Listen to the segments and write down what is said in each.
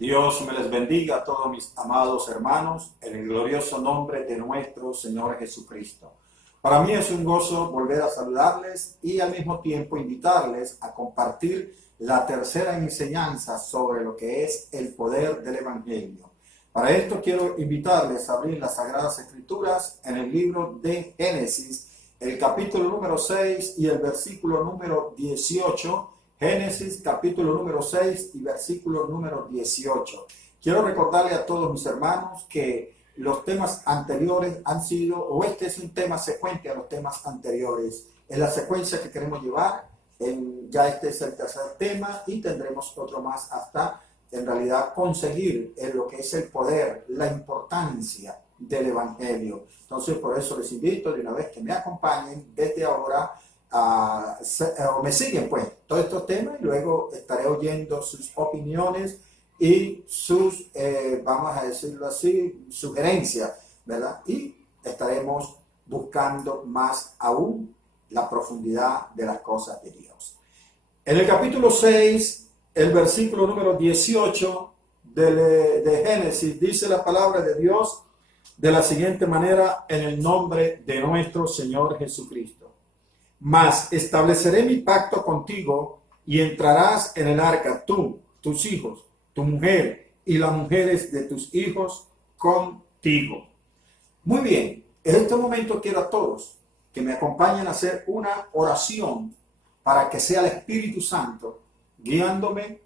Dios me les bendiga a todos mis amados hermanos en el glorioso nombre de nuestro Señor Jesucristo. Para mí es un gozo volver a saludarles y al mismo tiempo invitarles a compartir la tercera enseñanza sobre lo que es el poder del Evangelio. Para esto quiero invitarles a abrir las Sagradas Escrituras en el libro de Génesis, el capítulo número 6 y el versículo número 18. Génesis capítulo número 6 y versículo número 18. Quiero recordarle a todos mis hermanos que los temas anteriores han sido, o este es un tema secuente a los temas anteriores. En la secuencia que queremos llevar, ya este es el tercer tema y tendremos otro más hasta en realidad conseguir en lo que es el poder, la importancia del Evangelio. Entonces por eso les invito de una vez que me acompañen desde ahora o me siguen pues todos estos temas y luego estaré oyendo sus opiniones y sus, vamos a decirlo así, sugerencias, ¿verdad? Y estaremos buscando más aún la profundidad de las cosas de Dios. En el capítulo 6, el versículo número 18 de Génesis, dice la palabra de Dios de la siguiente manera: en el nombre de nuestro Señor Jesucristo. Mas estableceré mi pacto contigo y entrarás en el arca tú, tus hijos, tu mujer y las mujeres de tus hijos contigo. Muy bien, en este momento quiero a todos que me acompañen a hacer una oración para que sea el Espíritu Santo guiándome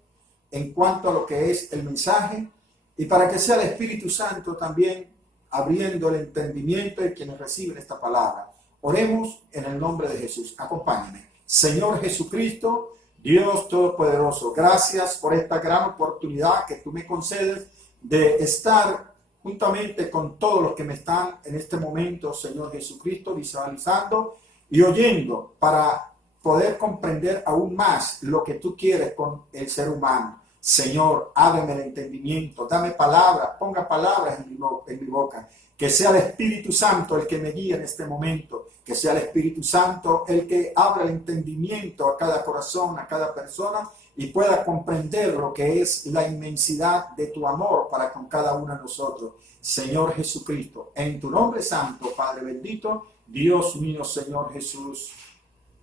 en cuanto a lo que es el mensaje y para que sea el Espíritu Santo también abriendo el entendimiento de quienes reciben esta palabra. Oremos en el nombre de Jesús. Acompáñenme. Señor Jesucristo, Dios Todopoderoso, gracias por esta gran oportunidad que tú me concedes de estar juntamente con todos los que me están en este momento, Señor Jesucristo, visualizando y oyendo para poder comprender aún más lo que tú quieres con el ser humano. Señor, ábreme el entendimiento, dame palabras, ponga palabras en mi boca. Que sea el Espíritu Santo el que me guíe en este momento, que sea el Espíritu Santo el que abra el entendimiento a cada corazón, a cada persona y pueda comprender lo que es la inmensidad de tu amor para con cada uno de nosotros. Señor Jesucristo, en tu nombre santo, Padre bendito, Dios mío, Señor Jesús,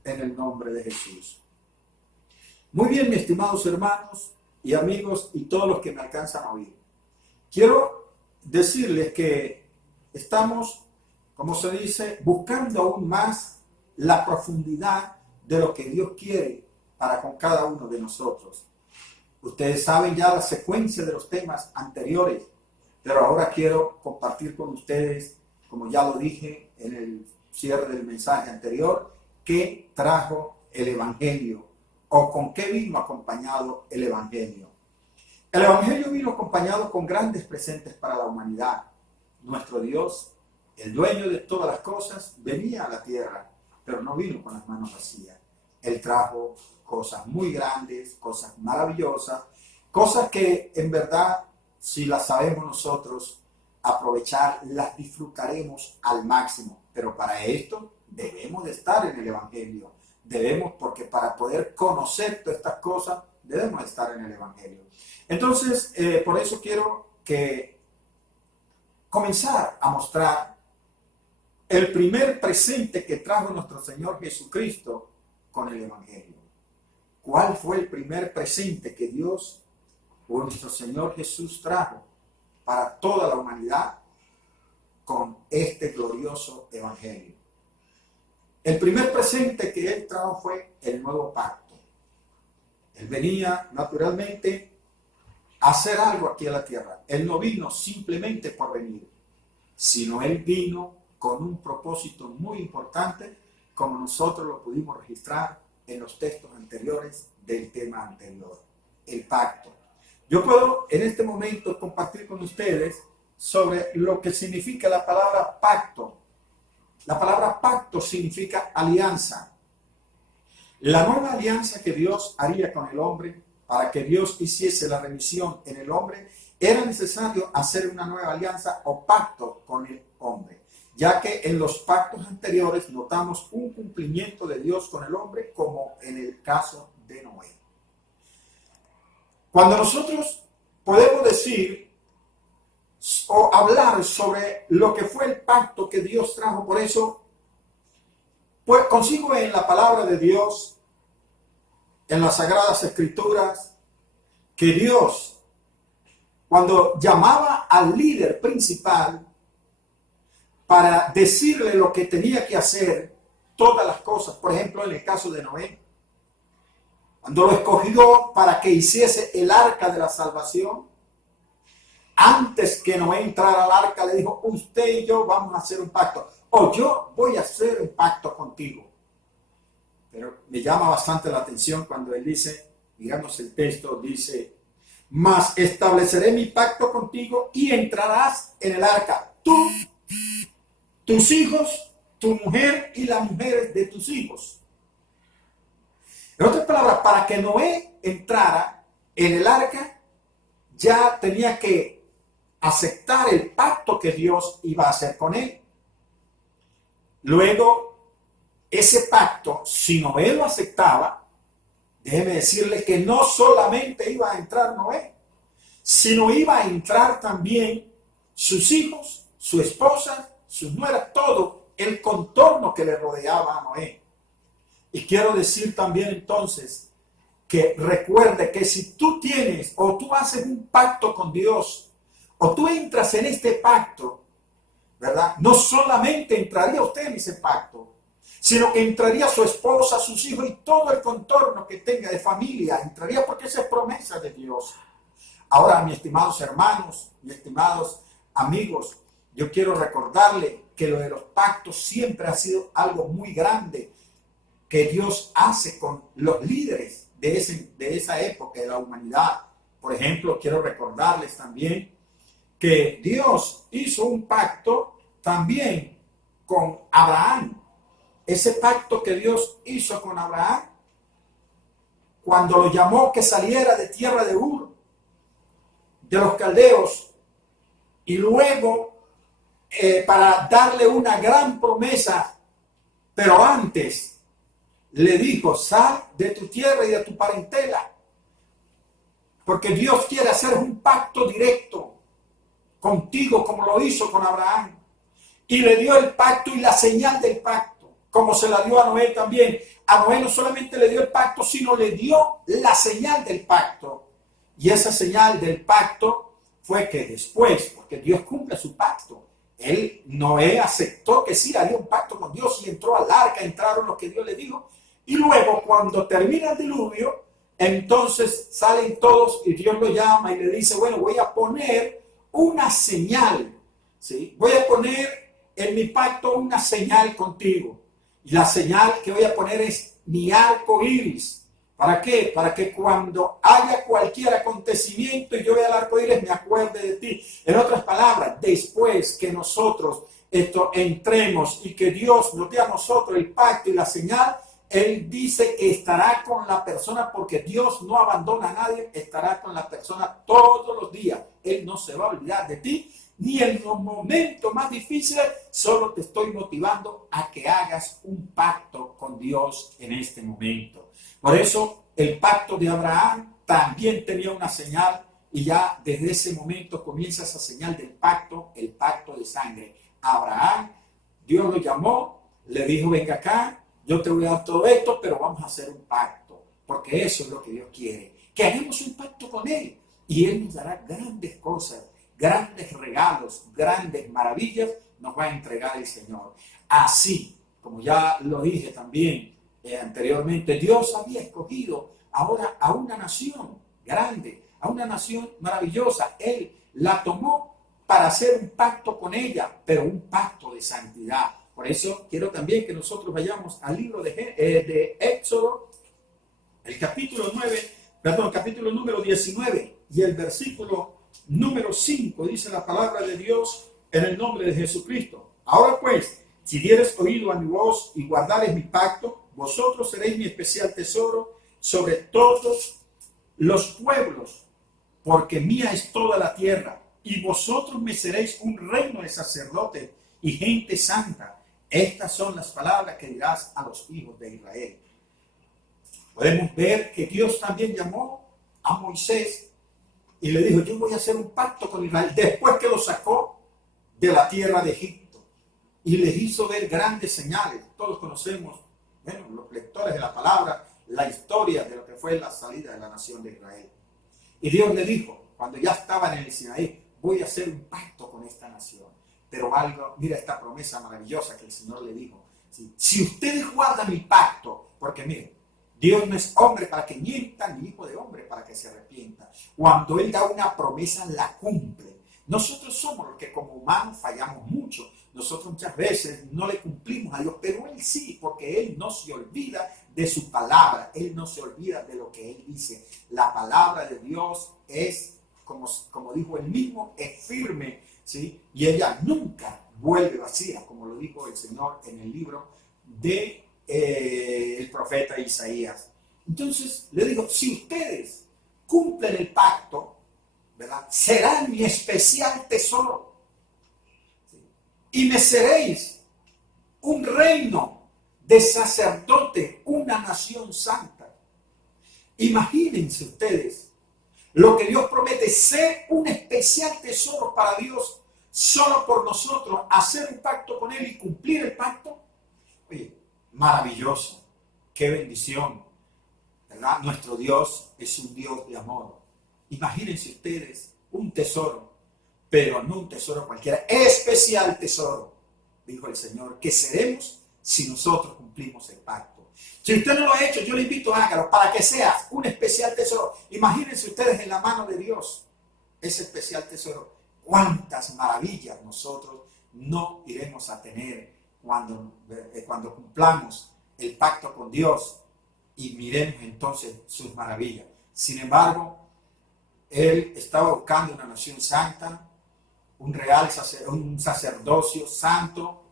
en el nombre de Jesús. Muy bien, mis estimados hermanos y amigos y todos los que me alcanzan a oír. Quiero decirles que estamos, como se dice, buscando aún más la profundidad de lo que Dios quiere para con cada uno de nosotros. Ustedes saben ya la secuencia de los temas anteriores, pero ahora quiero compartir con ustedes, como ya lo dije en el cierre del mensaje anterior, qué trajo el Evangelio o con qué vino acompañado el Evangelio. El Evangelio vino acompañado con grandes presentes para la humanidad. Nuestro Dios, el dueño de todas las cosas, venía a la tierra, pero no vino con las manos vacías. Él trajo cosas muy grandes, cosas maravillosas, cosas que en verdad, si las sabemos nosotros aprovechar, las disfrutaremos al máximo. Pero para esto debemos de estar en el Evangelio. Debemos, porque para poder conocer todas estas cosas, debemos de estar en el Evangelio. Entonces, por eso quiero comenzar a mostrar el primer presente que trajo nuestro Señor Jesucristo con el Evangelio. ¿Cuál fue el primer presente que Dios o nuestro Señor Jesús trajo para toda la humanidad con este glorioso Evangelio? El primer presente que Él trajo fue el nuevo pacto. Él venía naturalmente hacer algo aquí a la tierra. Él no vino simplemente por venir, sino Él vino con un propósito muy importante, como nosotros lo pudimos registrar en los textos anteriores del tema anterior, el pacto. Yo puedo en este momento compartir con ustedes sobre lo que significa la palabra pacto. La palabra pacto significa alianza. La nueva alianza que Dios haría con el hombre, para que Dios hiciese la remisión en el hombre, era necesario hacer una nueva alianza o pacto con el hombre, ya que en los pactos anteriores notamos un cumplimiento de Dios con el hombre, como en el caso de Noé. Cuando nosotros podemos decir o hablar sobre lo que fue el pacto que Dios trajo. Por eso, pues consigo en la palabra de Dios, en las Sagradas Escrituras, que Dios, cuando llamaba al líder principal para decirle lo que tenía que hacer, todas las cosas, por ejemplo, en el caso de Noé, cuando lo escogió para que hiciese el arca de la salvación, antes que Noé entrara al arca, le dijo: usted y yo vamos a hacer un pacto, o yo voy a hacer un pacto contigo. Pero me llama bastante la atención cuando él dice, digamos el texto, dice: mas estableceré mi pacto contigo y entrarás en el arca, tú, tus hijos, tu mujer y las mujeres de tus hijos. En otras palabras, para que Noé entrara en el arca, ya tenía que aceptar el pacto que Dios iba a hacer con él. Luego, ese pacto, si Noé lo aceptaba, déjeme decirle que no solamente iba a entrar Noé, sino iba a entrar también sus hijos, su esposa, sus nueras, todo el contorno que le rodeaba a Noé. Y quiero decir también entonces que recuerde que si tú tienes o tú haces un pacto con Dios o tú entras en este pacto, ¿verdad? No solamente entraría usted en ese pacto, sino que entraría su esposa, sus hijos y todo el contorno que tenga de familia, entraría, porque esa es promesa de Dios. Ahora, mis estimados hermanos, mis estimados amigos, yo quiero recordarle que lo de los pactos siempre ha sido algo muy grande que Dios hace con los líderes de esa época de la humanidad. Por ejemplo, quiero recordarles también que Dios hizo un pacto también con Abraham. Ese pacto que Dios hizo con Abraham, cuando lo llamó que saliera de tierra de Ur, de los caldeos, y luego para darle una gran promesa, pero antes le dijo: sal de tu tierra y de tu parentela, porque Dios quiere hacer un pacto directo contigo, como lo hizo con Abraham. Y le dio el pacto y la señal del pacto, como se la dio a Noé también. A Noé no solamente le dio el pacto, sino le dio la señal del pacto. Y esa señal del pacto fue que después, porque Dios cumple su pacto, Noé aceptó que sí, haría un pacto con Dios y entró al arca, entraron los que Dios le dijo. Y luego, cuando termina el diluvio, entonces salen todos y Dios lo llama y le dice: bueno, voy a poner una señal, ¿sí? Voy a poner en mi pacto una señal contigo. Y la señal que voy a poner es mi arco iris. ¿Para qué? Para que cuando haya cualquier acontecimiento y yo vea el arco iris, me acuerde de ti. En otras palabras, después que nosotros entremos y que Dios nos dé a nosotros el pacto y la señal, Él dice que estará con la persona, porque Dios no abandona a nadie, estará con la persona todos los días. Él no se va a olvidar de ti, ni en los momentos más difíciles. Solo te estoy motivando a que hagas un pacto con Dios en este momento. Por eso el pacto de Abraham también tenía una señal, y ya desde ese momento comienza esa señal del pacto, el pacto de sangre. Abraham, Dios lo llamó, le dijo: venga acá, yo te voy a dar todo esto, pero vamos a hacer un pacto, porque eso es lo que Dios quiere, que hagamos un pacto con Él, y Él nos dará grandes cosas, grandes regalos, grandes maravillas nos va a entregar el Señor. Así, como ya lo dije también anteriormente, Dios había escogido ahora a una nación grande, a una nación maravillosa. Él la tomó para hacer un pacto con ella, pero un pacto de santidad. Por eso quiero también que nosotros vayamos al libro de Éxodo, el capítulo número 19 y el versículo número 5. Dice la palabra de Dios en el nombre de Jesucristo: ahora pues, si dieres oído a mi voz y guardares mi pacto, vosotros seréis mi especial tesoro sobre todos los pueblos, porque mía es toda la tierra, y vosotros me seréis un reino de sacerdotes y gente santa. Estas son las palabras que dirás a los hijos de Israel. Podemos ver que Dios también llamó a Moisés y le dijo, yo voy a hacer un pacto con Israel, después que lo sacó de la tierra de Egipto, y les hizo ver grandes señales. Todos conocemos, bueno, los lectores de la palabra, la historia de lo que fue la salida de la nación de Israel. Y Dios le dijo, cuando ya estaban en el Sinaí, voy a hacer un pacto con esta nación. Pero algo, mira esta promesa maravillosa que el Señor le dijo. Si ustedes guardan mi pacto, porque miren, Dios no es hombre para que mienta, ni hijo de hombre para que se arrepienta. Cuando Él da una promesa, la cumple. Nosotros somos los que como humanos fallamos mucho. Nosotros muchas veces no le cumplimos a Dios, pero Él sí, porque Él no se olvida de su palabra. Él no se olvida de lo que Él dice. La palabra de Dios es, como dijo Él mismo, es firme, ¿sí? Y ella nunca vuelve vacía, como lo dijo el Señor en el libro de el profeta Isaías. Entonces le digo, si ustedes cumplen el pacto, ¿verdad?, serán mi especial tesoro, ¿sí?, y me seréis un reino de sacerdote, una nación santa. Imagínense ustedes lo que Dios promete, ser un especial tesoro para Dios, solo por nosotros, hacer un pacto con Él y cumplir el pacto. Oye, maravilloso, qué bendición, ¿verdad? Nuestro Dios es un Dios de amor. Imagínense ustedes un tesoro, pero no un tesoro cualquiera, especial tesoro, dijo el Señor, que seremos si nosotros cumplimos el pacto. Si usted no lo ha hecho, yo le invito a hágalo para que sea un especial tesoro. Imagínense ustedes en la mano de Dios ese especial tesoro. Cuántas maravillas nosotros no iremos a tener cuando cumplamos el pacto con Dios y miremos entonces sus maravillas. Sin embargo, Él estaba buscando una nación santa, un sacerdocio santo,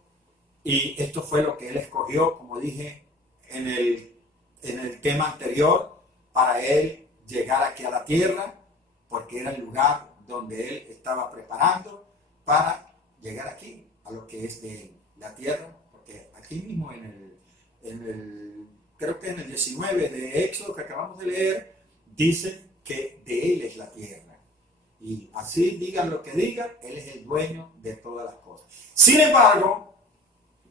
y esto fue lo que Él escogió, como dije en el tema anterior, para Él llegar aquí a la tierra, porque era el lugar donde Él estaba preparando para llegar aquí, a lo que es de la tierra, porque aquí mismo creo que en el 19 de Éxodo que acabamos de leer, dice que de Él es la tierra. Y así digan lo que digan, Él es el dueño de todas las cosas. Sin embargo,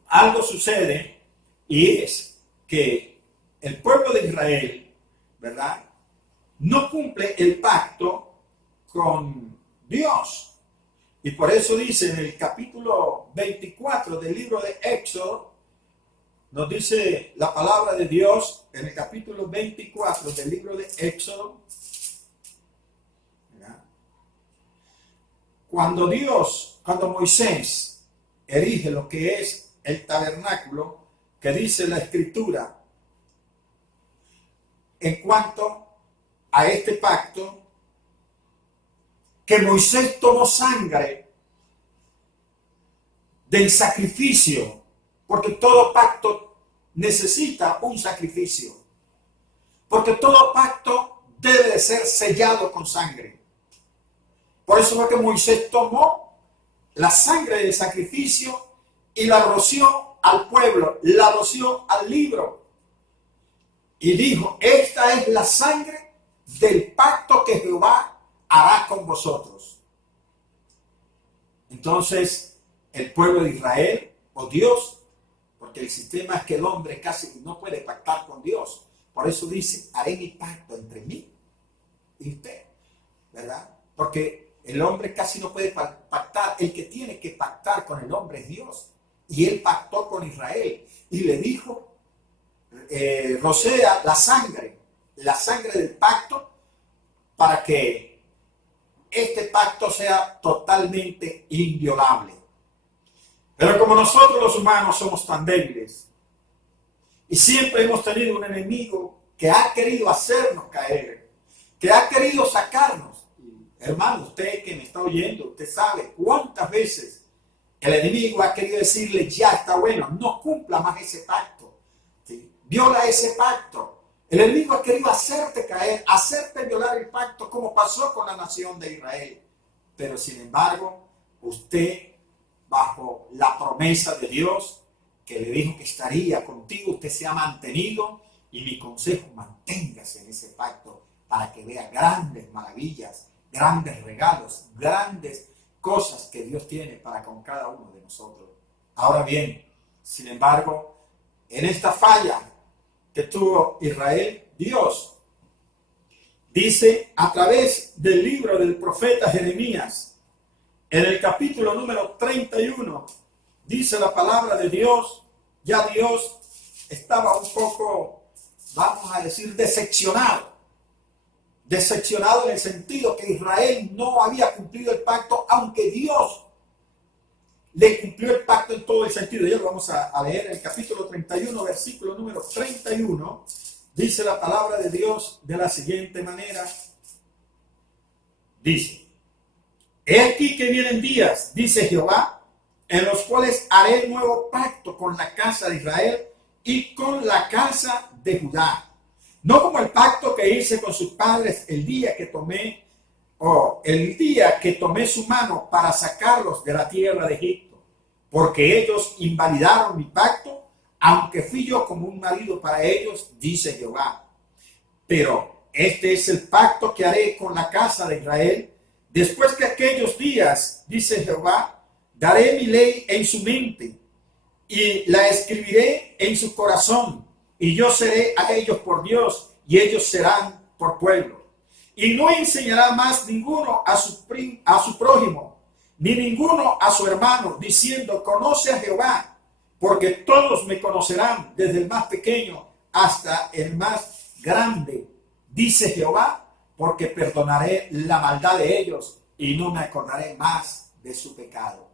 algo sucede, y es que el pueblo de Israel, ¿verdad?, no cumple el pacto con Dios. Y por eso dice en el capítulo 24 del libro de Éxodo, nos dice la palabra de Dios en el capítulo 24 del libro de Éxodo, ¿verdad?, cuando Moisés erige lo que es el tabernáculo, que dice la Escritura en cuanto a este pacto, que Moisés tomó sangre del sacrificio, porque todo pacto necesita un sacrificio, porque todo pacto debe de ser sellado con sangre. Por eso fue que Moisés tomó la sangre del sacrificio y la roció al pueblo, la roció al libro, y dijo, esta es la sangre del pacto que Jehová hará con vosotros. Entonces, el pueblo de Israel, o Dios, porque el sistema es que el hombre casi no puede pactar con Dios. Por eso dice, haré mi pacto entre mí y usted, ¿verdad? Porque el hombre casi no puede pactar. El que tiene que pactar con el hombre es Dios. Y Él pactó con Israel y le dijo, rocea la sangre del pacto, para que este pacto sea totalmente inviolable. Pero como nosotros los humanos somos tan débiles y siempre hemos tenido un enemigo que ha querido hacernos caer, que ha querido sacarnos. Hermano, usted que me está oyendo, usted sabe cuántas veces el enemigo ha querido decirle, ya está bueno, no cumpla más ese pacto, ¿sí?, viola ese pacto. El enemigo ha querido hacerte caer, hacerte violar el pacto, como pasó con la nación de Israel. Pero sin embargo, usted, bajo la promesa de Dios, que le dijo que estaría contigo, usted se ha mantenido, y mi consejo, manténgase en ese pacto para que vea grandes maravillas grandes regalos, grandes cosas que Dios tiene para con cada uno de nosotros. Ahora bien, sin embargo, en esta falla que tuvo Israel, Dios dice a través del libro del profeta Jeremías, en el capítulo número 31, dice la palabra de Dios, ya Dios estaba un poco, vamos a decir, decepcionado en el sentido que Israel no había cumplido el pacto, aunque Dios le cumplió el pacto en todo el sentido. Ya lo vamos a leer en el capítulo 31, versículo número 31. Dice la palabra de Dios de la siguiente manera. Dice: he aquí que vienen días, dice Jehová, en los cuales haré nuevo pacto con la casa de Israel y con la casa de Judá. No como el pacto que hice con sus padres el día que tomé su mano para sacarlos de la tierra de Egipto, porque ellos invalidaron mi pacto, aunque fui yo como un marido para ellos, dice Jehová. Pero este es el pacto que haré con la casa de Israel. Después de aquellos días, dice Jehová, daré mi ley en su mente y la escribiré en su corazón, y yo seré a ellos por Dios y ellos serán por pueblo. Y no enseñará más ninguno a su prójimo, ni ninguno a su hermano, diciendo: conoce a Jehová, porque todos me conocerán, desde el más pequeño hasta el más grande, dice Jehová, porque perdonaré la maldad de ellos y no me acordaré más de su pecado.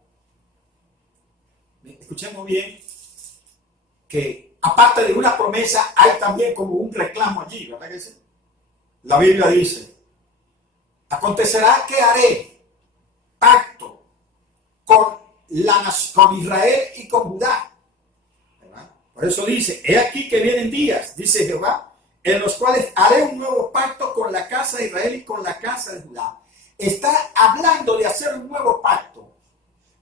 Escuchemos bien que aparte de una promesa hay también como un reclamo allí, ¿verdad que sí? La Biblia dice: acontecerá que haré pacto con Israel y con Judá, ¿verdad? Por eso dice: he aquí que vienen días, dice Jehová, en los cuales haré un nuevo pacto con la casa de Israel y con la casa de Judá. Está hablando de hacer un nuevo pacto,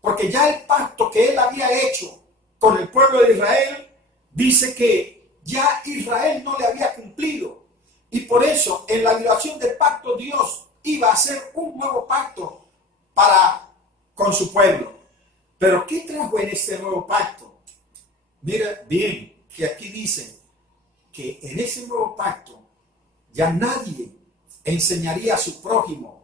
porque ya el pacto que él había hecho con el pueblo de Israel, dice que ya Israel no le había cumplido. Y por eso, en la violación del pacto, Dios iba a hacer un nuevo pacto con su pueblo. Pero ¿qué trajo en este nuevo pacto? Mira bien, que aquí dice que en ese nuevo pacto ya nadie enseñaría a su prójimo,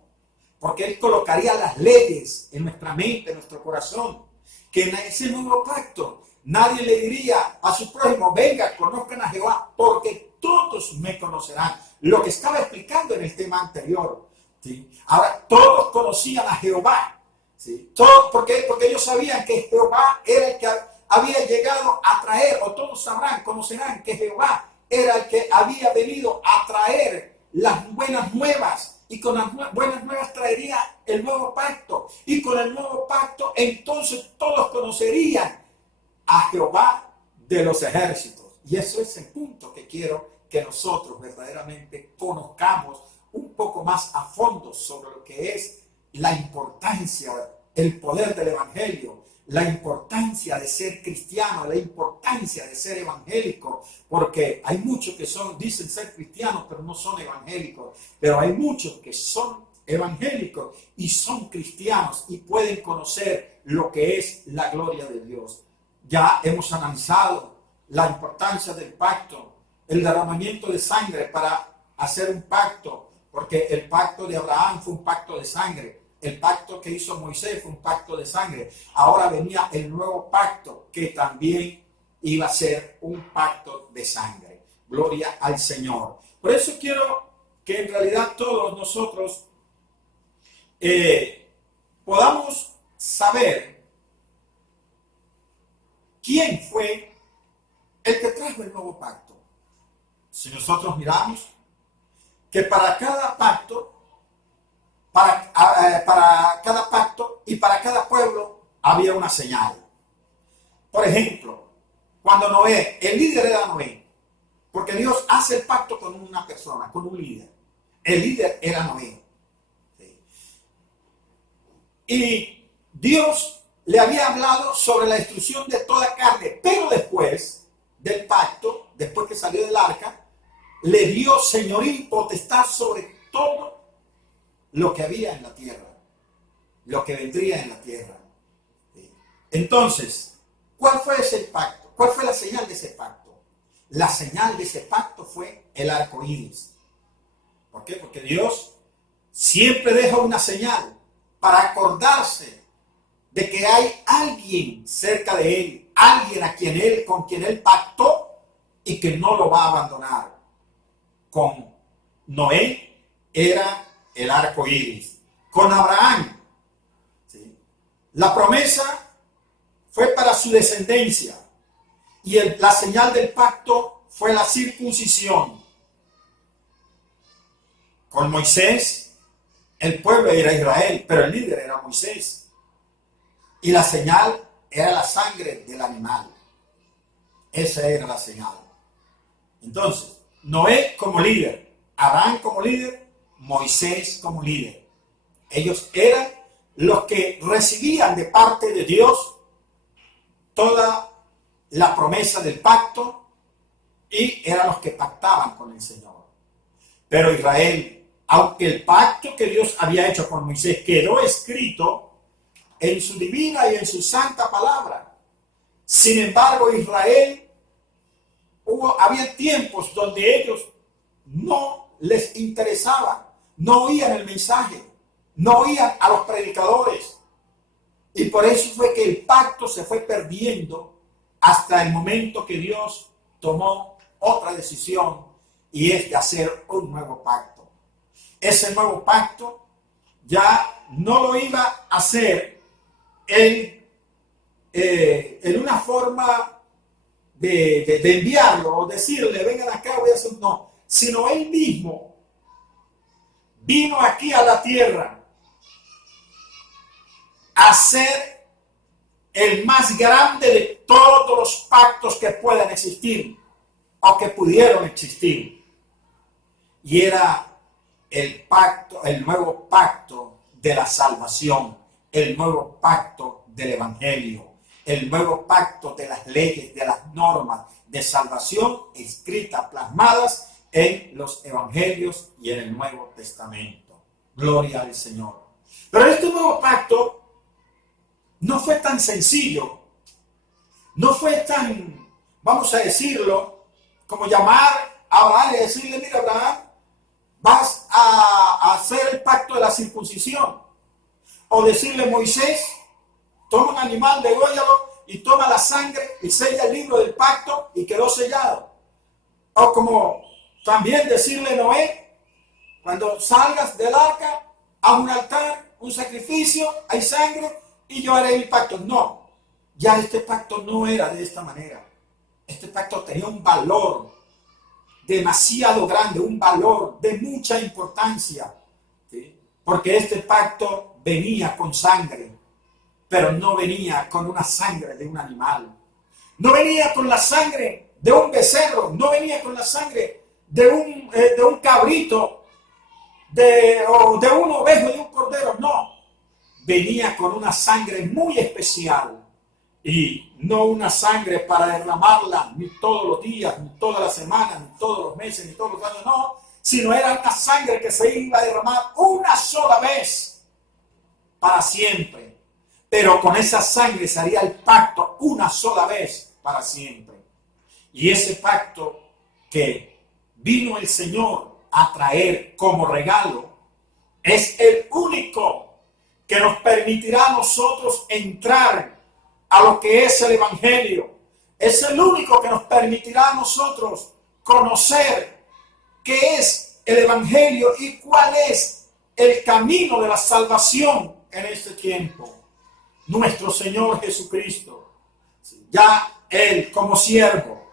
porque él colocaría las leyes en nuestra mente, en nuestro corazón, que en ese nuevo pacto nadie le diría a su prójimo: venga, conozcan a Jehová, porque todos me conocerán. Lo que estaba explicando en el tema anterior, ¿sí? Ahora, todos conocían a Jehová, ¿sí? Porque ellos sabían que Jehová era el que había llegado a traer, o todos conocerán que Jehová era el que había venido a traer las buenas nuevas. Y con las buenas nuevas traería el nuevo pacto. Y con el nuevo pacto, entonces todos conocerían a Jehová de los ejércitos. Y eso es el punto que quiero que nosotros verdaderamente conozcamos un poco más a fondo sobre lo que es la importancia, el poder del evangelio, la importancia de ser cristiano, la importancia de ser evangélico, porque hay muchos que dicen ser cristianos, pero no son evangélicos, pero hay muchos que son evangélicos y son cristianos y pueden conocer lo que es la gloria de Dios. Ya hemos analizado la importancia del pacto, el derramamiento de sangre para hacer un pacto, porque el pacto de Abraham fue un pacto de sangre. El pacto que hizo Moisés fue un pacto de sangre. Ahora venía el nuevo pacto que también iba a ser un pacto de sangre. Gloria al Señor. Por eso quiero que en realidad todos nosotros podamos saber quién fue el que trajo el nuevo pacto. Si nosotros miramos que para cada pacto, para cada pacto y para cada pueblo había una señal. Por ejemplo, cuando Noé, el líder era Noé, porque Dios hace el pacto con una persona, con un líder. El líder era Noé. ¿Sí? Y Dios le había hablado sobre la destrucción de toda carne, pero después del pacto, después que salió del arca, le dio señorío y potestad sobre todo lo que había en la tierra, lo que vendría en la tierra. Entonces, ¿cuál fue ese pacto? ¿Cuál fue la señal de ese pacto? La señal de ese pacto fue el arco iris. ¿Por qué? Porque Dios siempre deja una señal para acordarse de que hay alguien cerca de él, alguien con quien él pactó y que no lo va a abandonar. Con Noé era el arco iris. Con Abraham, ¿sí?, la promesa fue para su descendencia y la señal del pacto fue la circuncisión. Con Moisés, el pueblo era Israel, pero el líder era Moisés. Y la señal era la sangre del animal. Esa era la señal. Entonces, Noé como líder, Abraham como líder, Moisés como líder. Ellos eran los que recibían de parte de Dios toda la promesa del pacto y eran los que pactaban con el Señor. Pero Israel, aunque el pacto que Dios había hecho con Moisés quedó escrito en su divina y en su santa palabra, sin embargo Israel, había tiempos donde ellos no les interesaba, no oían el mensaje, no oían a los predicadores. Y por eso fue que el pacto se fue perdiendo hasta el momento que Dios tomó otra decisión y es de hacer un nuevo pacto. Ese nuevo pacto ya no lo iba a hacer en una forma de enviarlo o decirle, vengan acá, voy a hacer, no, sino él mismo vino aquí a la tierra a ser el más grande de todos los pactos que puedan existir o que pudieron existir. Y era el pacto, el nuevo pacto de la salvación, el nuevo pacto del evangelio, el nuevo pacto de las leyes, de las normas de salvación escritas, plasmadas en los evangelios y en el Nuevo Testamento. Gloria al Señor. Pero este nuevo pacto no fue tan sencillo, no fue tan, vamos a decirlo, como llamar a Abraham y decirle, mira Abraham, vas a hacer el pacto de la circuncisión. O decirle, Moisés, toma un animal, dególlalo y toma la sangre y sella el libro del pacto y quedó sellado. O como también decirle, Noé, cuando salgas del arca, a un altar, un sacrificio, hay sangre y yo haré el pacto. No, ya este pacto no era de esta manera. Este pacto tenía un valor demasiado grande, un valor de mucha importancia, ¿sí? Porque este pacto venía con sangre, pero no venía con una sangre de un animal. No venía con la sangre de un becerro, no venía con la sangre de un cabrito, o de un ovejo, de un cordero, no. Venía con una sangre muy especial y no una sangre para derramarla ni todos los días, ni todas las semanas, ni todos los meses, ni todos los años, no, sino era una sangre que se iba a derramar una sola vez para siempre. Pero con esa sangre se haría el pacto una sola vez para siempre. Y ese pacto que vino el Señor a traer como regalo es el único que nos permitirá a nosotros entrar a lo que es el evangelio. Es el único que nos permitirá a nosotros conocer qué es el evangelio y cuál es el camino de la salvación en este tiempo. Nuestro Señor Jesucristo, ya Él como siervo,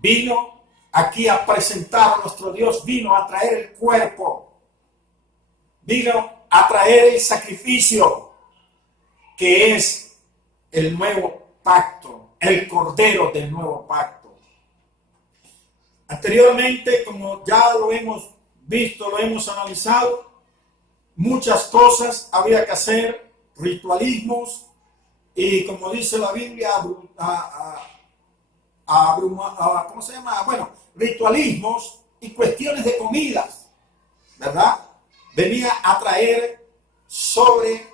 vino aquí a presentar a nuestro Dios, vino a traer el cuerpo, vino a traer el sacrificio, que es el nuevo pacto, el cordero del nuevo pacto. Anteriormente, como ya lo hemos visto, lo hemos analizado, muchas cosas había que hacer, ritualismos, y como dice la Biblia, ¿cómo se llama? Bueno, ritualismos y cuestiones de comidas, ¿verdad? venía a traer sobre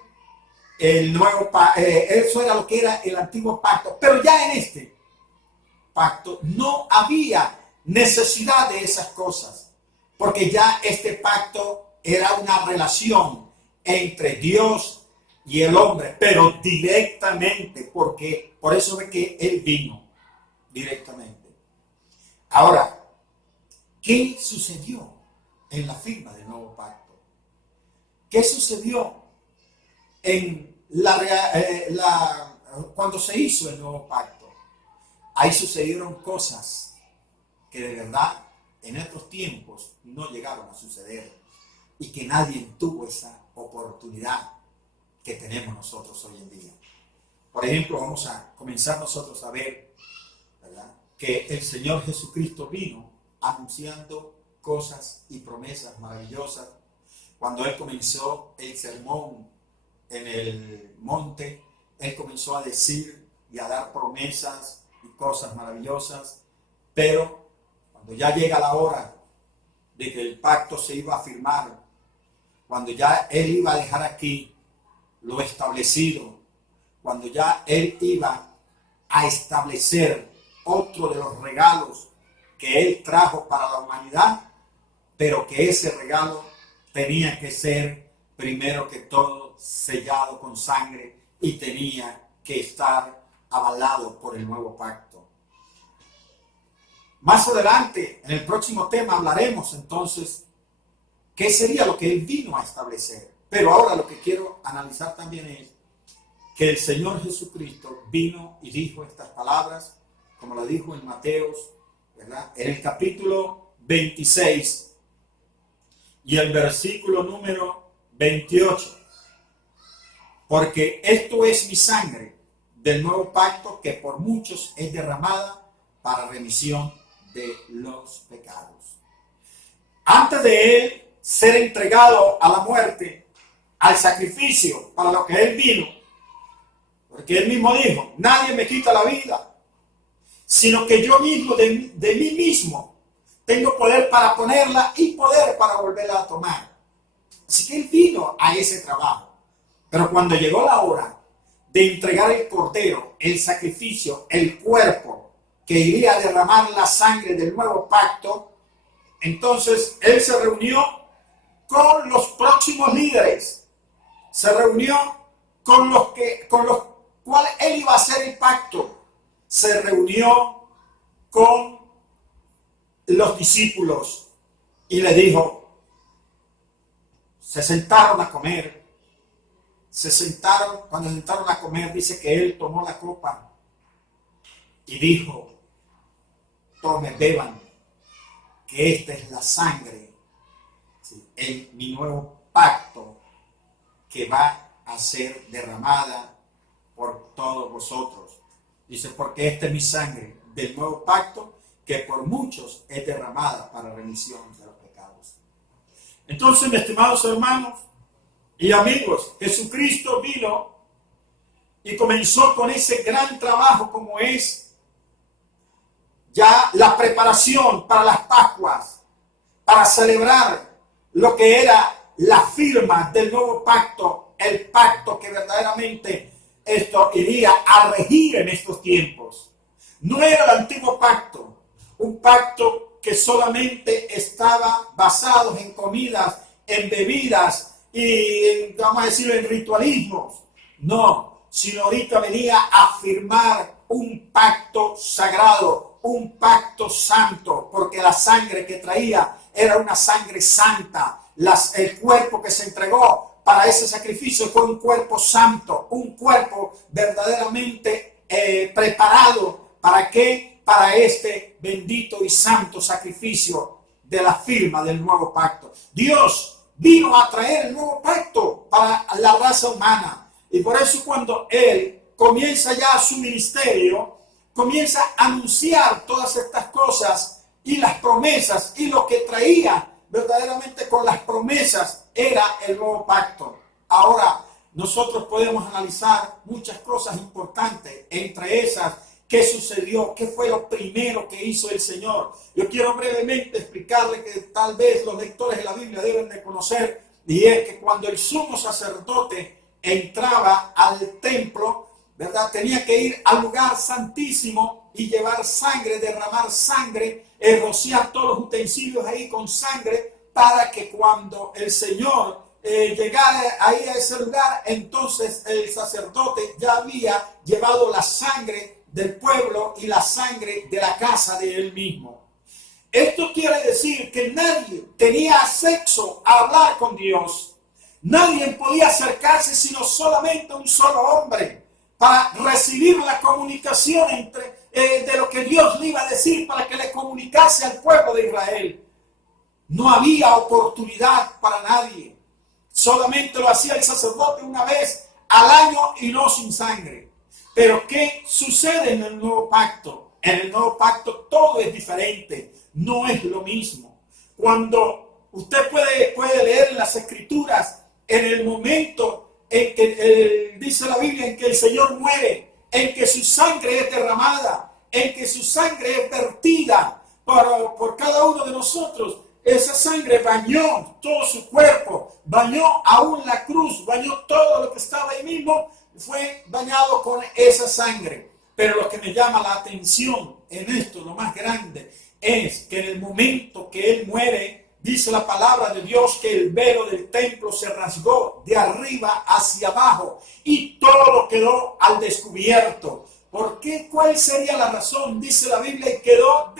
el nuevo pacto. Eso era lo que era el antiguo pacto. Pero ya en este pacto no había necesidad de esas cosas, porque ya este pacto era una relación entre Dios y el hombre, pero directamente, porque por eso es que Él vino directamente. Ahora, ¿qué sucedió en la firma del nuevo pacto? ¿Qué sucedió en cuando se hizo el nuevo pacto? Ahí sucedieron cosas que de verdad en estos tiempos no llegaron a suceder y que nadie tuvo esa oportunidad que tenemos nosotros hoy en día. Por ejemplo, vamos a comenzar nosotros a ver, ¿verdad?, que el Señor Jesucristo vino anunciando cosas y promesas maravillosas. Cuando Él comenzó el sermón en el monte, Él comenzó a decir y a dar promesas y cosas maravillosas, pero cuando ya llega la hora de que el pacto se iba a firmar, cuando ya Él iba a dejar aquí lo establecido, cuando ya Él iba a establecer otro de los regalos que Él trajo para la humanidad, pero que ese regalo tenía que ser primero que todo sellado con sangre y tenía que estar avalado por el nuevo pacto. Más adelante, en el próximo tema, hablaremos entonces qué sería lo que Él vino a establecer. Pero ahora lo que quiero analizar también es que el Señor Jesucristo vino y dijo estas palabras, como lo dijo en Mateos, ¿verdad?, en el capítulo 26 y el versículo número 28. Porque esto es mi sangre del nuevo pacto que por muchos es derramada para remisión de los pecados. Antes de Él ser entregado a la muerte, al sacrificio para lo que Él vino, porque Él mismo dijo, nadie me quita la vida, sino que yo mismo, de mí mismo, tengo poder para ponerla y poder para volverla a tomar. Así que Él vino a ese trabajo. Pero cuando llegó la hora de entregar el cordero, el sacrificio, el cuerpo que iría a derramar la sangre del nuevo pacto, entonces Él se reunió con los próximos líderes. Se reunió con los cuales Él iba a hacer el pacto. Se reunió con los discípulos y le dijo, se sentaron a comer. Cuando se sentaron a comer, dice que Él tomó la copa y dijo, tomen, beban, que esta es la sangre, ¿sí?, en mi nuevo pacto que va a ser derramada por todos vosotros. Dice, porque esta es mi sangre del nuevo pacto que por muchos es derramada para remisión de los pecados. Entonces, mis estimados hermanos y amigos, Jesucristo vino y comenzó con ese gran trabajo como es ya la preparación para las Pascuas, para celebrar lo que era la firma del nuevo pacto, el pacto que verdaderamente esto iría a regir en estos tiempos. No era el antiguo pacto, un pacto que solamente estaba basado en comidas, en bebidas y vamos a decirlo, en ritualismos. No, sino ahorita venía a firmar un pacto sagrado, un pacto santo, porque la sangre que traía era una sangre santa. El cuerpo que se entregó para ese sacrificio fue un cuerpo santo, un cuerpo verdaderamente preparado. ¿Para qué? Para este bendito y santo sacrificio de la firma del nuevo pacto. Dios vino a traer el nuevo pacto para la raza humana. Y por eso cuando Él comienza ya su ministerio, comienza a anunciar todas estas cosas y las promesas, y lo que traía verdaderamente con las promesas era el nuevo pacto. Ahora, nosotros podemos analizar muchas cosas importantes, entre esas, ¿qué sucedió? ¿Qué fue lo primero que hizo el Señor? Yo quiero brevemente explicarle que tal vez los lectores de la Biblia deben de conocer y es que cuando el sumo sacerdote entraba al templo, ¿verdad? Tenía que ir al lugar santísimo y llevar sangre, derramar sangre, rociar todos los utensilios ahí con sangre, para que cuando el Señor llegara ahí a ese lugar, entonces el sacerdote ya había llevado la sangre del pueblo y la sangre de la casa de él mismo. Esto quiere decir que nadie tenía acceso a hablar con Dios. Nadie podía acercarse sino solamente un solo hombre para recibir la comunicación de lo que Dios le iba a decir, para que le comunicase al pueblo de Israel. No había oportunidad para nadie. Solamente lo hacía el sacerdote una vez al año y no sin sangre. Pero ¿qué sucede en el nuevo pacto? En el nuevo pacto todo es diferente. No es lo mismo. Cuando usted puede leer en las Escrituras, en el momento en que dice la Biblia, en que el Señor muere, en que su sangre es derramada, en que su sangre es vertida por cada uno de nosotros. Esa sangre bañó todo su cuerpo, bañó aún la cruz, bañó todo lo que estaba ahí mismo, fue bañado con esa sangre. Pero lo que me llama la atención en esto, lo más grande, es que en el momento que él muere, dice la palabra de Dios que el velo del templo se rasgó de arriba hacia abajo y todo quedó al descubierto. ¿Por qué? ¿Cuál sería la razón? Dice la Biblia, y quedó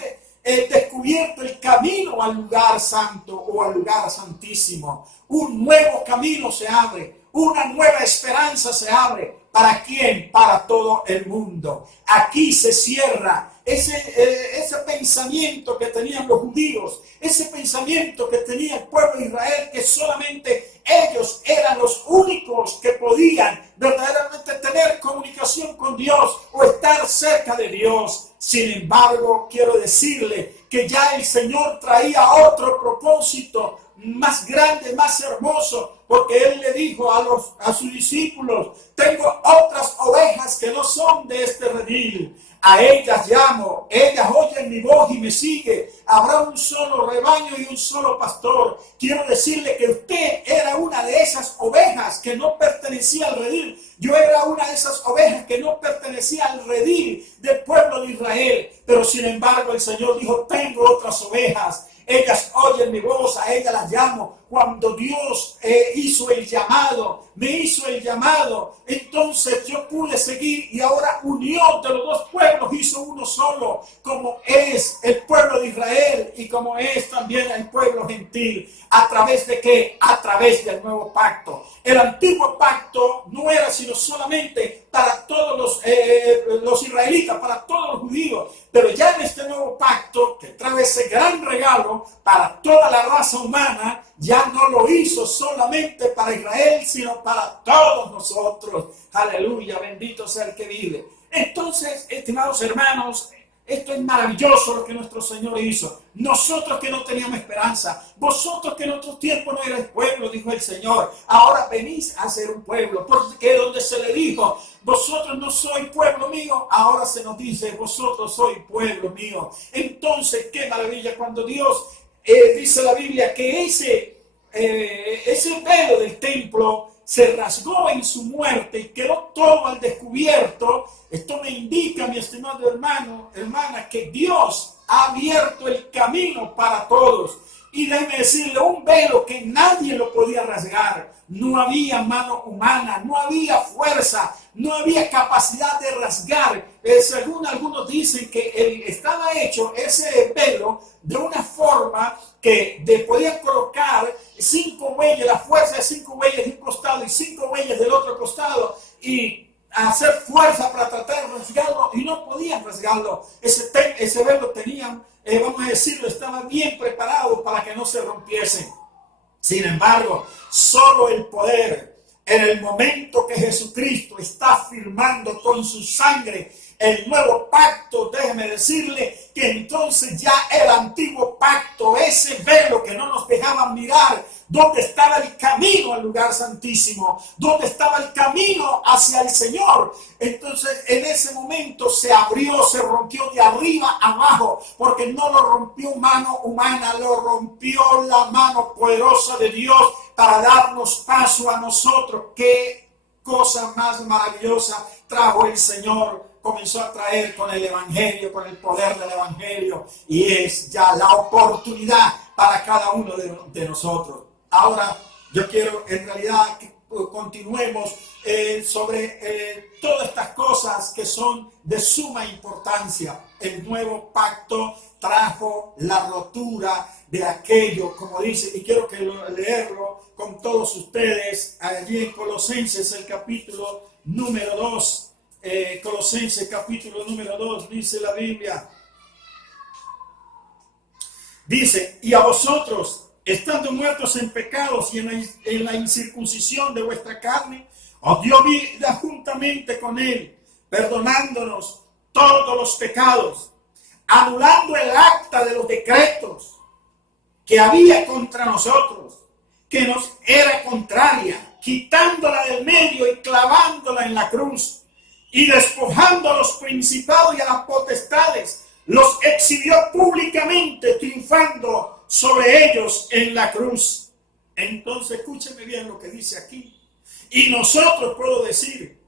descubierto el camino al lugar santo o al lugar santísimo. Un nuevo camino se abre, una nueva esperanza se abre. ¿Para quién? Para todo el mundo. Aquí se cierra ese pensamiento que tenían los judíos, ese pensamiento que tenía el pueblo de Israel, que solamente ellos eran los únicos que podían verdaderamente tener comunicación con Dios o estar cerca de Dios. Sin embargo, quiero decirle que ya el Señor traía otro propósito más grande, más hermoso, porque Él le dijo a sus discípulos: tengo otras ovejas que no son de este redil. A ellas llamo, ellas oyen mi voz y me siguen. Habrá un solo rebaño y un solo pastor. Quiero decirle que usted era una de esas ovejas que no pertenecía al redil. Yo era una de esas ovejas que no pertenecía al redil del pueblo de Israel. Pero sin embargo el Señor dijo: tengo otras ovejas. Ellas oyen mi voz, a ellas las llamo. Cuando Dios hizo el llamado, me hizo el llamado, entonces yo pude seguir y ahora unió de los dos pueblos, hizo uno solo, como es el pueblo de Israel y como es también el pueblo gentil. ¿A través de qué? A través del nuevo pacto. El antiguo pacto no era sino solamente para todos los israelitas, para todos los judíos, pero ya en este nuevo pacto, que trae ese gran regalo para toda la raza humana, ya no lo hizo solamente para Israel, sino para todos nosotros. Aleluya, bendito sea el que vive. Entonces, estimados hermanos, esto es maravilloso lo que nuestro Señor hizo. Nosotros que no teníamos esperanza, vosotros que en otros tiempos no erais pueblo, dijo el Señor, ahora venís a ser un pueblo, porque donde se le dijo: vosotros no sois pueblo mío, ahora se nos dice: vosotros sois pueblo mío. Entonces, qué maravilla cuando Dios dice la Biblia que ese velo del templo se rasgó en su muerte y quedó todo al descubierto. Esto me indica, mi estimado hermano, hermana, que Dios ha abierto el camino para todos. Y déjeme decirle, un velo que nadie lo podía rasgar. No había mano humana, no había fuerza, no había capacidad de rasgar. Según algunos dicen que estaba hecho ese velo de una forma que podían colocar 5 huellas, la fuerza de 5 huellas de un costado y 5 huellas del otro costado, y hacer fuerza para tratar de rasgarlo, y no podían rasgarlo. Ese velo tenían, vamos a decirlo, estaba bien preparado para que no se rompiesen. Sin embargo, solo el poder, en el momento que Jesucristo está firmando con su sangre el nuevo pacto, déjeme decirle que entonces ya el antiguo pacto, ese velo que no nos dejaban mirar, donde estaba el camino al lugar santísimo, donde estaba el camino hacia el Señor. Entonces en ese momento se abrió, se rompió de arriba abajo, porque no lo rompió mano humana, lo rompió la mano poderosa de Dios para darnos paso a nosotros. Qué cosa más maravillosa trajo el Señor. Comenzó a traer con el Evangelio, con el poder del Evangelio, y es ya la oportunidad para cada uno de nosotros. Ahora yo quiero en realidad que continuemos sobre todas estas cosas que son de suma importancia. El nuevo pacto trajo la rotura de aquello, como dice, y quiero leerlo con todos ustedes allí en Colosenses, el capítulo número 2. Colosenses capítulo número 2, dice la Biblia. Dice: y a vosotros, estando muertos en pecados y en la incircuncisión de vuestra carne, os dio vida juntamente con él, perdonándonos todos los pecados, anulando el acta de los decretos que había contra nosotros, que nos era contraria, quitándola del medio y clavándola en la cruz. Y despojando a los principados y a las potestades, los exhibió públicamente, triunfando sobre ellos en la cruz. Entonces, escúcheme bien lo que dice aquí. Y nosotros, puedo decir,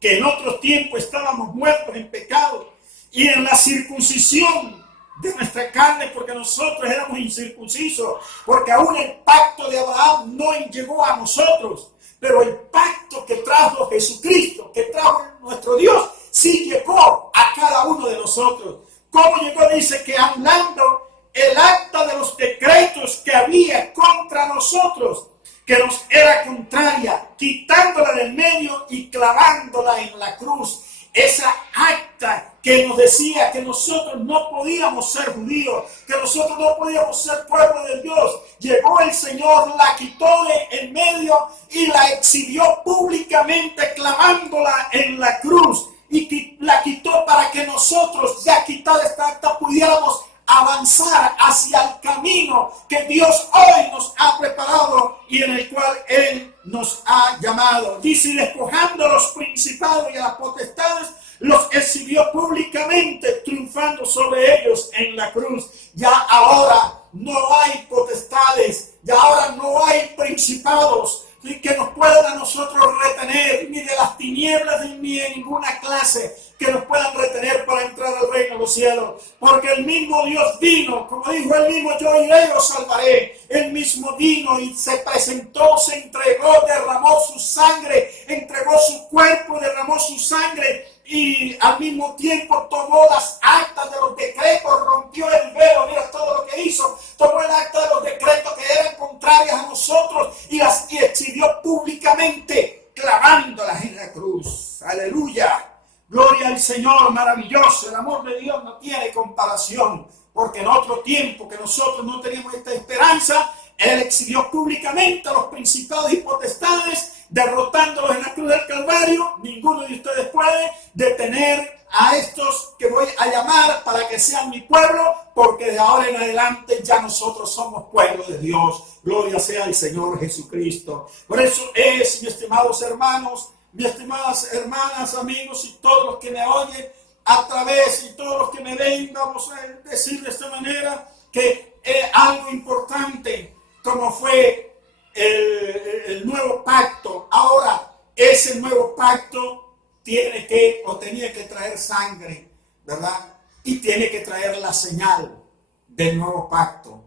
que en otros tiempos estábamos muertos en pecado y en la circuncisión de nuestra carne, porque nosotros éramos incircuncisos, porque aún el pacto de Abraham no llegó a nosotros. Pero el pacto que trajo Jesucristo, que trajo nuestro Dios, sí llegó a cada uno de nosotros. ¿Cómo llegó? Dice que anulando el acta de los decretos que había contra nosotros, que nos era contraria, quitándola del medio y clavándola en la cruz. Esa acta que nos decía que nosotros no podíamos ser judíos, que nosotros no podíamos ser pueblo de Dios, llegó el Señor, la quitó de en medio y la exhibió públicamente, clavándola en la cruz, y la quitó para que nosotros, ya quitada esta acta, pudiéramos avanzar hacia el camino que Dios hoy nos ha preparado y en el cual Él nos ha llamado. Dice: y despojando a los principados y a las potestades, los exhibió públicamente, triunfando sobre ellos en la cruz. Ya ahora no hay potestades, ya ahora no hay principados que nos puedan a nosotros retener, ni de las tinieblas ni de ninguna clase que nos puedan retener para entrar al reino de los cielos, porque el mismo Dios vino, como dijo él mismo: yo iré y os salvaré. Él mismo vino y se presentó, se entregó, derramó su sangre, entregó su cuerpo, derramó su sangre, y al mismo tiempo tomó las actas de los decretos, rompió el velo. Mira todo lo que hizo: tomó el acta de los decretos que eran contrarias a nosotros y las exhibió públicamente, clavándolas en la cruz. Aleluya. Gloria al Señor, maravilloso. El amor de Dios no tiene comparación, porque en otro tiempo que nosotros no teníamos esta esperanza, Él exhibió públicamente a los principados y potestades, derrotándolos en la cruz del Calvario. Ninguno de ustedes puede detener a estos que voy a llamar para que sean mi pueblo, porque de ahora en adelante ya nosotros somos pueblo de Dios. Gloria sea al Señor Jesucristo. Por eso es, mis estimados hermanos, mis estimadas hermanas, amigos y todos los que me oyen a través y todos los que me ven, vamos a decir de esta manera que algo importante como fue el nuevo pacto. Ahora, ese nuevo pacto tenía que traer sangre, ¿verdad? Y tiene que traer la señal del nuevo pacto.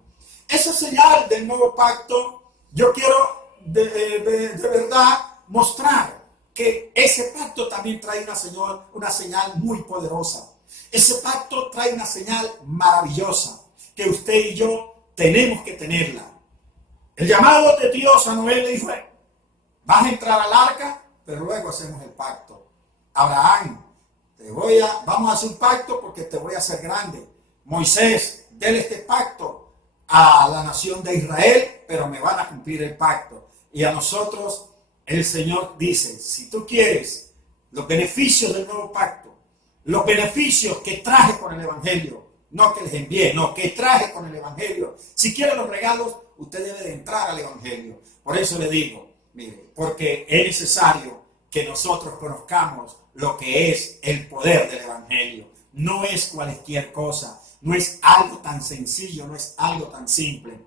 Esa señal del nuevo pacto, yo quiero de verdad mostrar que ese pacto también trae una señal muy poderosa. Ese pacto trae una señal maravillosa que usted y yo tenemos que tenerla. El llamado de Dios a Noé le dijo: vas a entrar al arca, pero luego hacemos el pacto. Abraham, vamos a hacer un pacto porque te voy a hacer grande. Moisés, déle este pacto a la nación de Israel, pero me van a cumplir el pacto. Y a nosotros el Señor dice: si tú quieres los beneficios del nuevo pacto, los beneficios que traje con el Evangelio. No que les envié, no, que traje con el Evangelio. Si quiere los regalos, usted debe de entrar al Evangelio. Por eso le digo, mire, porque es necesario que nosotros conozcamos lo que es el poder del Evangelio. No es cualquier cosa, no es algo tan sencillo, no es algo tan simple.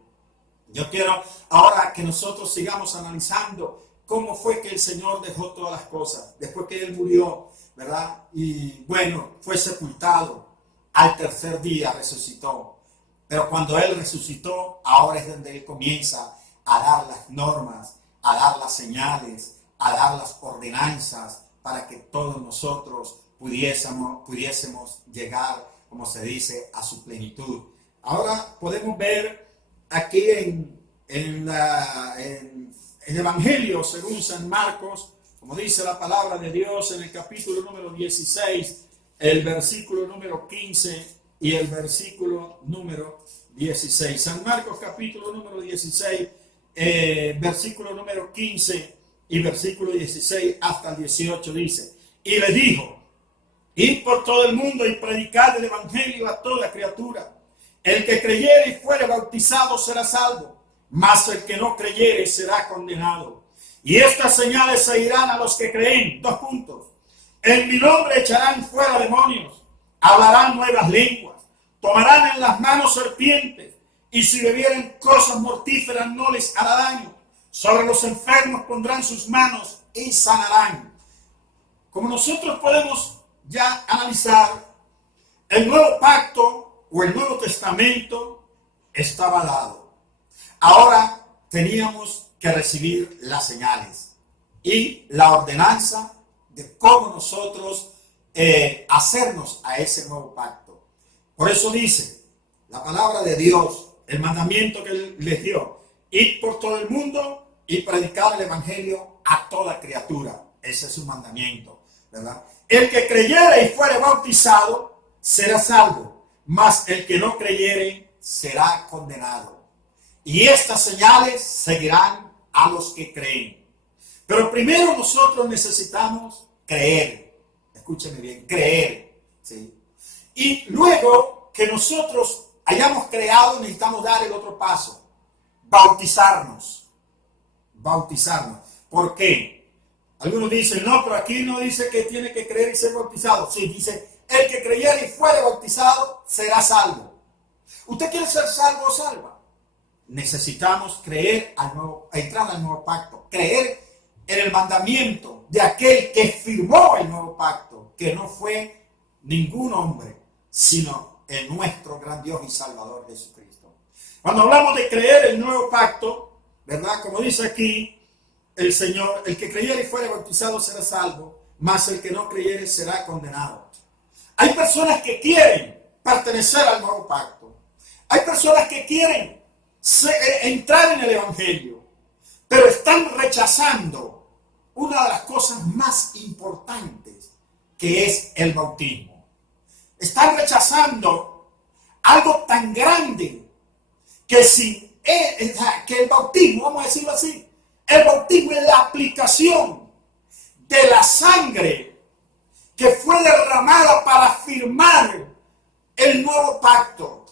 Yo quiero ahora que nosotros sigamos analizando cómo fue que el Señor dejó todas las cosas, después que Él murió, ¿verdad? Y bueno, fue sepultado, al tercer día resucitó. Pero cuando Él resucitó, ahora es donde Él comienza a dar las normas, a dar las señales, a dar las ordenanzas para que todos nosotros pudiésemos llegar, como se dice, a su plenitud. Ahora podemos ver aquí en el Evangelio según San Marcos, como dice la palabra de Dios en el capítulo número 16, el versículo número 15 y el versículo número 16. San Marcos capítulo número 16, versículo número 15 y versículo 16 hasta el 18 dice: y le dijo: id por todo el mundo y predicad el Evangelio a toda criatura. El que creyere y fuere bautizado será salvo, mas el que no creyere será condenado. Y estas señales seguirán a los que creen. Dos puntos. En mi nombre echarán fuera demonios, hablarán nuevas lenguas, tomarán en las manos serpientes, y si bebieren cosas mortíferas no les hará daño. Sobre los enfermos pondrán sus manos y sanarán. Como nosotros podemos ya analizar, el nuevo pacto o el Nuevo Testamento estaba dado. Ahora teníamos que recibir las señales y la ordenanza de cómo nosotros hacernos a ese nuevo pacto. Por eso dice la palabra de Dios, el mandamiento que Él les dio: id por todo el mundo y predicar el Evangelio a toda criatura. Ese es su mandamiento, ¿verdad? El que creyere y fuere bautizado será salvo, mas el que no creyere será condenado. Y estas señales seguirán a los que creen. Pero primero nosotros necesitamos creer. Escúcheme bien, creer, ¿sí? Y luego que nosotros hayamos creado, necesitamos dar el otro paso: bautizarnos. Bautizarnos. ¿Por qué? Algunos dicen: no, pero aquí no dice que tiene que creer y ser bautizado. Sí, dice: el que creyere y fuere bautizado será salvo. ¿Usted quiere ser salvo o salva? Necesitamos creer entrar al nuevo pacto, creer en el mandamiento de aquel que firmó el nuevo pacto, que no fue ningún hombre, sino en nuestro gran Dios y Salvador Jesucristo. Cuando hablamos de creer el nuevo pacto, ¿verdad? Como dice aquí el Señor: el que creyere y fuere bautizado será salvo, mas el que no creyere será condenado. Hay personas que quieren pertenecer al nuevo pacto. Hay personas que quieren entrar en el Evangelio, pero están rechazando una de las cosas más importantes, que es el bautismo. Están rechazando algo tan grande que que el bautismo, vamos a decirlo así, el bautismo es la aplicación de la sangre que fue derramada para firmar el nuevo pacto.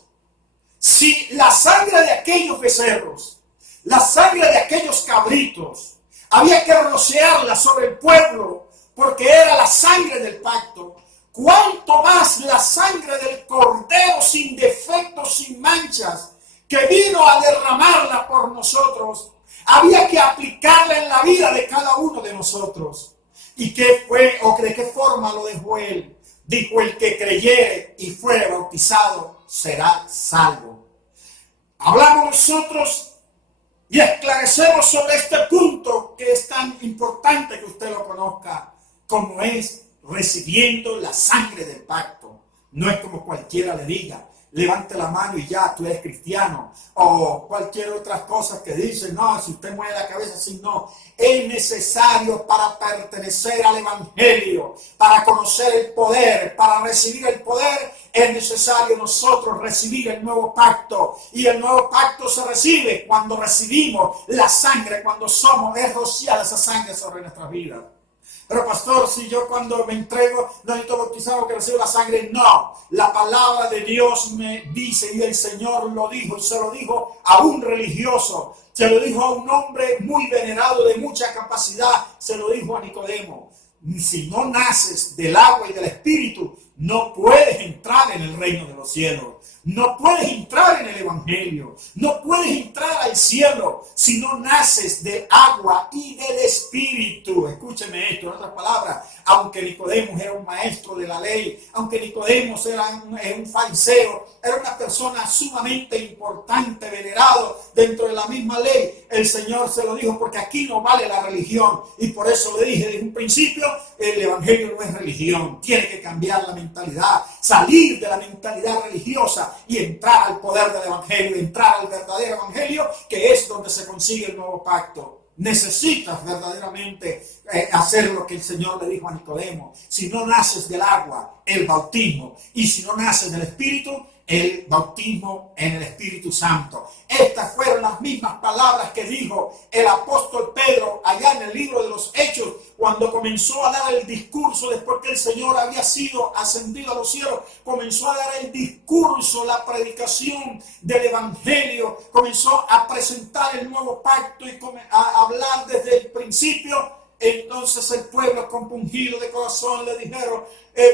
Si la sangre de aquellos becerros, la sangre de aquellos cabritos, había que rociarla sobre el pueblo porque era la sangre del pacto, cuánto más la sangre del Cordero sin defectos, sin manchas, que vino a derramarla por nosotros, había que aplicarla en la vida de cada uno de nosotros. ¿Y qué fue o de qué forma lo dejó Él? Dijo: el que creyere y fuere bautizado será salvo. Hablamos nosotros y esclarecemos sobre este punto que es tan importante que usted lo conozca, como es recibiendo la sangre del pacto. No es como cualquiera le diga: levante la mano y ya, tú eres cristiano, o cualquier otra cosa que dicen: no, si usted mueve la cabeza así, no. Es necesario para pertenecer al Evangelio, para conocer el poder, para recibir el poder, es necesario nosotros recibir el nuevo pacto. Y el nuevo pacto se recibe cuando recibimos la sangre, cuando es rociada esa sangre sobre nuestras vidas. Pero pastor, si yo cuando me entrego no necesito bautizar porque recibo la sangre, no. La palabra de Dios me dice, y el Señor lo dijo, y se lo dijo a un religioso, se lo dijo a un hombre muy venerado, de mucha capacidad, se lo dijo a Nicodemo. Si no naces del agua y del Espíritu, no puedes entrar en el reino de los cielos. No puedes entrar en el Evangelio. No puedes entrar al cielo si no naces del agua y del Espíritu. Escúcheme esto, en otras palabras, aunque Nicodemo era un maestro de la ley, aunque Nicodemo era un fariseo, era una persona sumamente importante, venerado dentro de la misma ley, el Señor se lo dijo, porque aquí no vale la religión. Y por eso le dije desde un principio, el Evangelio no es religión. Tiene que cambiar la mentalidad, salir de la mentalidad religiosa y entrar al poder del Evangelio, entrar al verdadero Evangelio, que es donde se consigue el nuevo pacto. Necesitas verdaderamente hacer lo que el Señor le dijo a Nicodemo. Si no naces del agua, el bautismo, y si no naces del Espíritu, el bautismo en el Espíritu Santo. Estas fueron las mismas palabras que dijo el apóstol Pedro allá en el libro de los Hechos, cuando comenzó a dar el discurso después que el Señor había sido ascendido a los cielos. Comenzó a dar el discurso, la predicación del Evangelio, comenzó a presentar el nuevo pacto y a hablar desde el principio. Entonces el pueblo compungido de corazón le dijeron,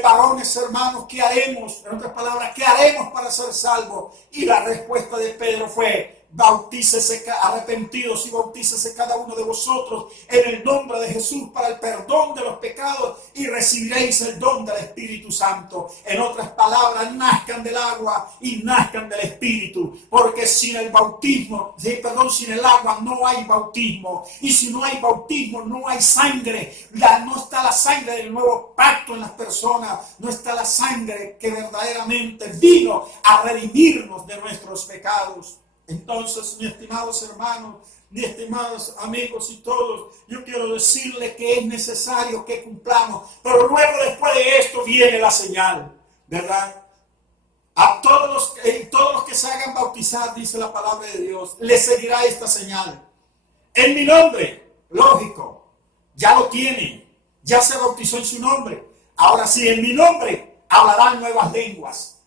varones hermanos, ¿qué haremos? En otras palabras, ¿qué haremos para ser salvos? Y la respuesta de Pedro fue, bautícese, arrepentidos y bautícese cada uno de vosotros en el nombre de Jesús para el perdón de los pecados y recibiréis el don del Espíritu Santo. En otras palabras, nazcan del agua y nazcan del Espíritu, porque sin el bautismo, sin el agua no hay bautismo, y si no hay bautismo no hay sangre. No está la sangre del nuevo pacto en las personas, no está la sangre que verdaderamente vino a redimirnos de nuestros pecados. Entonces, mis estimados hermanos, mis estimados amigos y todos, yo quiero decirles que es necesario que cumplamos, pero luego después de esto viene la señal, ¿verdad? A todos los que se hagan bautizar, dice la palabra de Dios, les seguirá esta señal. En mi nombre, lógico, ya lo tienen, ya se bautizó en su nombre. Ahora sí, en mi nombre hablarán nuevas lenguas,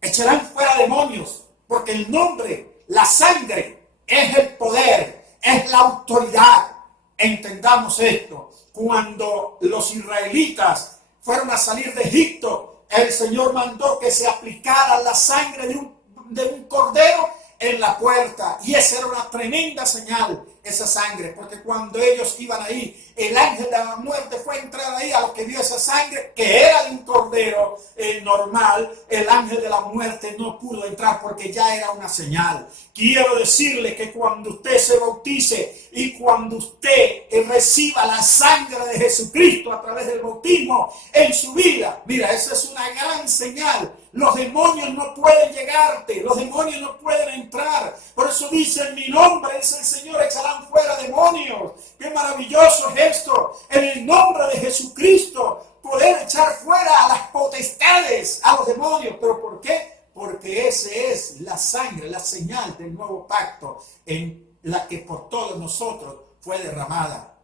echarán fuera demonios, porque el nombre, la sangre, es el poder, es la autoridad. Entendamos esto. Cuando los israelitas fueron a salir de Egipto, el Señor mandó que se aplicara la sangre de un cordero en la puerta. Y esa era una tremenda señal, esa sangre, porque cuando ellos iban ahí, el ángel de la muerte fue a entrar ahí. A los que vio esa sangre, que era de un cordero normal, el ángel de la muerte no pudo entrar porque ya era una señal. Quiero decirle que cuando usted se bautice y cuando usted reciba la sangre de Jesucristo a través del bautismo en su vida, mira, esa es una gran señal. Los demonios no pueden llegarte, los demonios no pueden entrar. Por eso dice, en mi nombre, es el Señor, echarán fuera demonios. Qué maravilloso es esto. En el nombre de Jesucristo poder echar fuera a las potestades, a los demonios. ¿Pero por qué? Porque esa es la sangre, la señal del nuevo pacto en la que por todos nosotros fue derramada.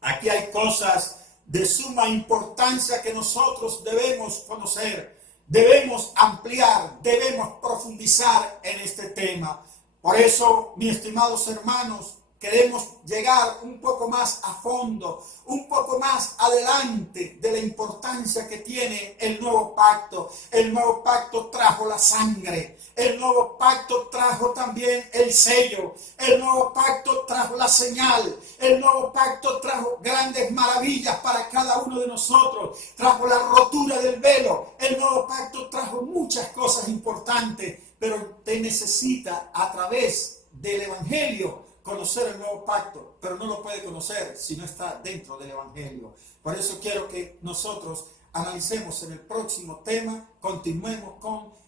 Aquí hay cosas de suma importancia que nosotros debemos conocer. Debemos ampliar, debemos profundizar en este tema. Por eso, mis estimados hermanos, queremos llegar un poco más a fondo, un poco más adelante de la importancia que tiene el nuevo pacto. El nuevo pacto trajo la sangre. El nuevo pacto trajo también el sello. El nuevo pacto trajo la señal. El nuevo pacto trajo grandes maravillas para cada uno de nosotros. Trajo la rotura del velo. El nuevo pacto trajo muchas cosas importantes, pero te necesita a través del Evangelio conocer el nuevo pacto, pero no lo puede conocer si no está dentro del Evangelio. Por eso quiero que nosotros analicemos en el próximo tema, continuemos con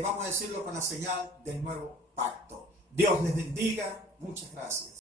vamos a decirlo, con la señal del nuevo pacto. Dios les bendiga. Muchas gracias.